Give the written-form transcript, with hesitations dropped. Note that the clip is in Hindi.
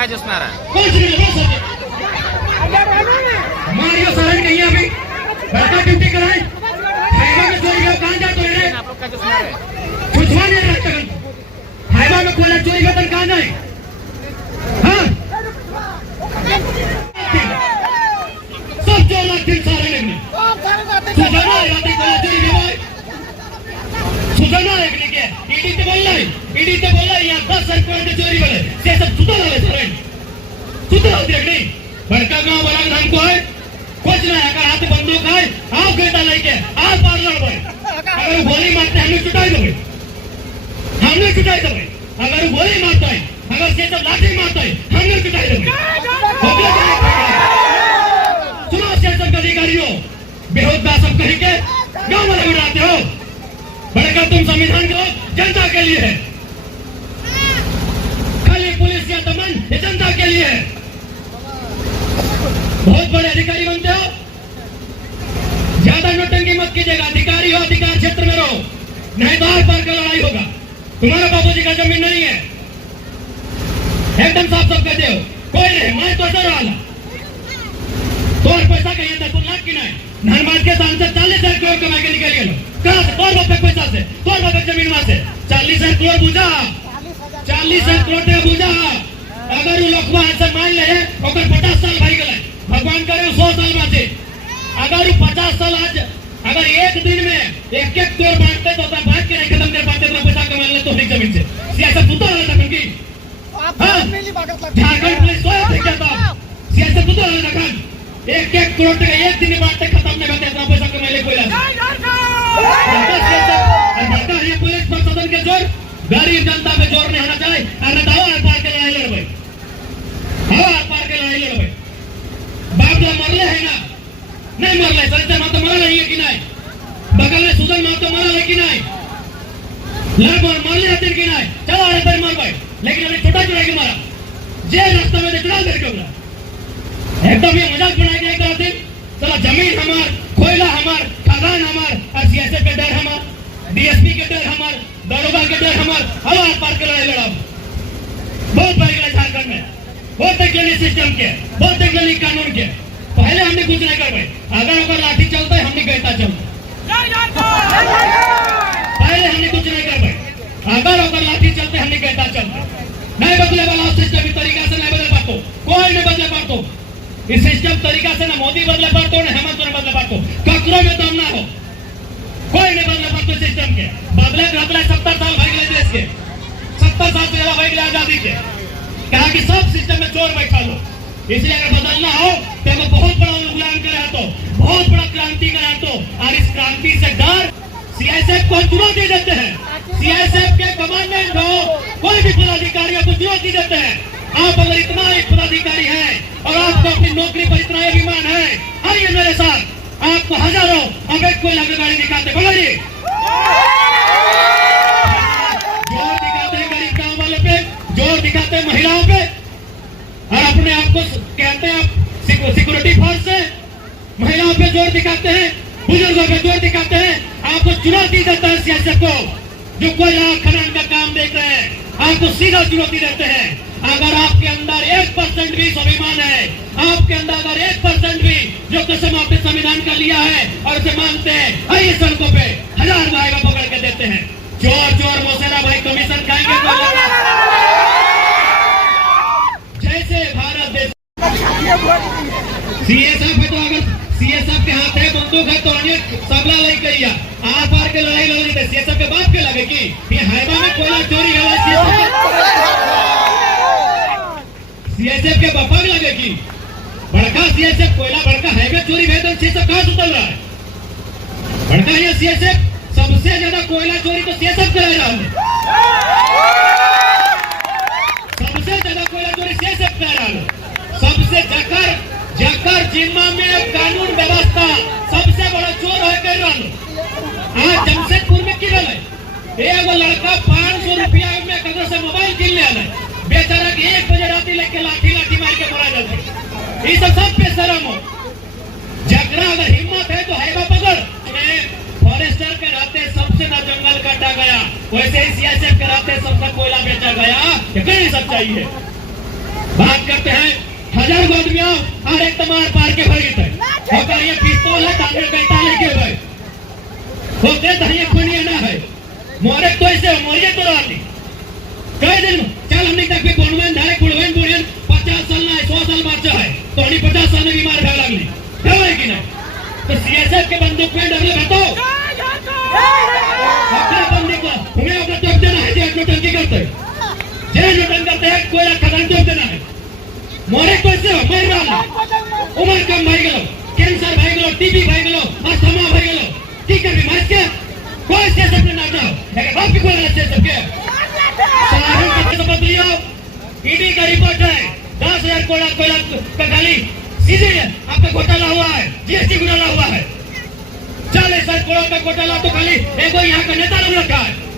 काय చూస్తున్నారా मारियो सारण नहीं है अभी बड़का ड्यूटी कराए हाईवा में चोरी का कहां जा तो रे आप लोग काय చూస్తున్నారా कुछवा नहीं रहता कल हाईवा में कोयला चोरी का कहां जाए हां सब चोर लगते सारे में सुजना राती कोयला चोरी में भाई सुजना एक ने के ईडी ते बोल रहा यहां 10 रुपए के चोरी वाले से सब सुतना वाले सारे सुतना देख नहीं बड़का गांव वाला हमको है कुछ नहीं अगर हाथ बंदूक है आप गेटा लेके आप पार लड़ भाई अगर वो गोली मारते हमें छुटाई दोगे अगर वो गोली मारता है अगर से सब लाठी मारता है हमें छुटाई दोगे सुनो शासन अधिकारियों बेहुदा सब कह के गांव वाले उड़ाते हो बड़का तुम संविधान के लोग जनता के लिए है खाली पुलिस या दमन ये जनता के लिए है बहुत बड़े अधिकारी बनते हो ज्यादा नौटंकी मत कीजिएगा अधिकारी हो अधिकार क्षेत्र में रहो नहीं तो आर पार का लड़ाई होगा तुम्हारा बाबूजी का जमीन नहीं है एकदम साफ साफ कहते हो कोई नहीं मैं तो डर वाला तो और पैसा कहीं 10 लाख की नहीं धनबाद के सांसद 40,000 करोड़ कमा के निकल गए कहां से तोर बाप पैसा से तोर बाप जमीन वहां से 40,000 करोड़ बुझा 40,000 करोड़ बुझा अगर लोग ऐसा मान ले ओकर 50 साल भाई गए भगवान करे 100 साल बाद अगर 50 साल आज अगर एक दिन में एक करोड़ बांटते तो बात के नहीं खत्म कर पाते तो पैसा कमा ले तो जमीन से सियासत पुतो वाला था कि झारखंड पुलिस तो क्या था सियासत पुतो वाला था एक करोड़ का एक दिन में बांटते खत्म नहीं करते तो पैसा कमा ले कोई ये पुलिस प्रशासन के जोर गरीब जनता पे जोर नहीं होना चाहिए अरे दावा पार के लड़ाई लड़ भाई पार के लड़ाई लड़ भाई बाप जो मरले है ना नहीं मरले सरिता माँ तो मरा नहीं है कि नहीं बगल में सुदन माँ तो मरा है कि नहीं मरले रहते कि नहीं चलो अरे पर मर भाई लेकिन अभी छोटा चुरा के मारा जे रास्ता में चुरा करके बोला एकदम ये मजाक बनाया गया एक दिन चलो जमीन हमार कोयला हमार खदान हमार और सीएसएफ के डर हमार डीएसपी के डर हमार दरोगा के डर हमार हवा पार के लड़ाई लड़ा बहुत बड़ी लड़ाई झारखंड में बहुत तकलीफ सिस्टम के बहुत तकलीफ कानून के पहले हमने कुछ नहीं कर पाए अगर लाठी चलता है हमने कहता चलता पहले हमने कुछ नहीं कर पाए अगर लाठी चलते हमने कहता चलता नहीं बदले वाला सिस्टम इस तरीका से नहीं बदल पातो कोई नहीं बदले पातो इस सिस्टम तरीका से ना मोदी बदले पातो ना हेमंत ने बदले पातो ककरो में दम ना हो कोई नहीं बदले पातो सिस्टम के बदले 70 साल भाग गए देश के 70 साल से ज्यादा भाग गए आजादी के कहा कि सब सिस्टम में चोर बैठा लो इसलिए अगर बदलना हो तो बहुत बड़ा उन्मूलन करा तो बहुत बड़ा क्रांति करा तो और इस क्रांति से डर सीआईएसएफ को चुनौती देते हैं सीआईएसएफ के कमांडेंट हो कोई भी पदाधिकारियों को चुनौती देते हैं आप अगर इतना एक पदाधिकारी है और आपको अपनी नौकरी पर इतना अभिमान है आइए मेरे साथ आपको हजारों अवैध कोयला की गाड़ी दिखाते बोलिए जोर दिखाते हैं गरीब गांव वाले पे जोर दिखाते हैं महिलाओं पे और अपने आप को कहते हैं सिक्योरिटी फोर्स से महिलाओं पे जोर दिखाते हैं बुजुर्गों पे जोर दिखाते हैं आपको चुनौती देता है सीएसएफ को जो कोयला खनन का काम देख रहे हैं आपको सीधा चुनौती देते हैं अगर आपके अंदर 1% भी स्वाभिमान है आपके अंदर अगर 1% भी जो कसम आपने संविधान का लिया है और उसे मानते हैं आइए सड़कों पे 1000 भाई पकड़ के देते हैं चोर चोर मोसेरा भाई कमीशन खाएंगे जैसे भारत देश सीएसएफ है तो अगर सीएसएफ के हाथ है बंदूक है तो अन्य सबला लई गई आर पार के लड़ाई लड़ी थे सीएसएफ के बाप के लगे कि ये हाईवा में कोयला चोरी है सीएसएफ के बापा के लगे कि बड़का सीएसएफ कोयला बड़का हाईवे चोरी है तो सीएसएफ कहां से उतर रहा है बड़का ये सीएसएफ सबसे ज्यादा कोयला चोरी तो सीएसएफ कर रहा है सबसे ज्यादा कोयला चोरी सीएसएफ कर रहा है सबसे जाकर जिम्मा में कानून व्यवस्था सबसे बड़ा चोर है कर रहा आज जमशेदपुर में किधर है एक लड़का 500 रुपया में कदर से मोबाइल किन ले आना बेचारा के 1 बजे राती लेके लाठी मार के मरा जाता ये सब बेशरम हो जगरा अगर हिम्मत है तो हाईवा पकड़ फॉरेस्टर के रहते सबसे ना जंगल काटा गया वैसे ही सीएसएफ के रहते सबका कोयला बेचा गया ये कहीं सच्चाई है बात करते हैं 1000 गो आदमी आओ और एक तमार पार के भर गए और ये पिस्तौल है तांगे बेटा लेके गए होते धनिया खोनिया ना है मोरे तो ऐसे मोरिया तो राली कह दिन चल हमने तक भी बोलवेन धारे कुलवेन बुनियन 50 साल ना 100 साल बाचा है तो हनी 50 साल में बीमार भा लागली है कि नहीं तो सीएसएफ के बंदूक में डरले बताओ अपने बंदूक को हमें अपना टोक देना है जो टंकी करते जे लुटन करते हैं कोई खदान टोक देना है मोरे कैसे हो मर रहा उम्र कम भाई गलो कैंसर भाई गलो टीबी भाई गलो अस्थमा भाई गलो ठीक है बीमार के कोई से सब ना जाओ लेकिन बाप की कोई से सब के सारे के सब लियो ईडी का रिपोर्ट है 10,000 कोला का गाली सीधे आपका घोटाला हुआ है जीएसटी घोटाला हुआ है 40,000 करोड़ का घोटाला तो खाली एक यहाँ का नेता लोग रखा है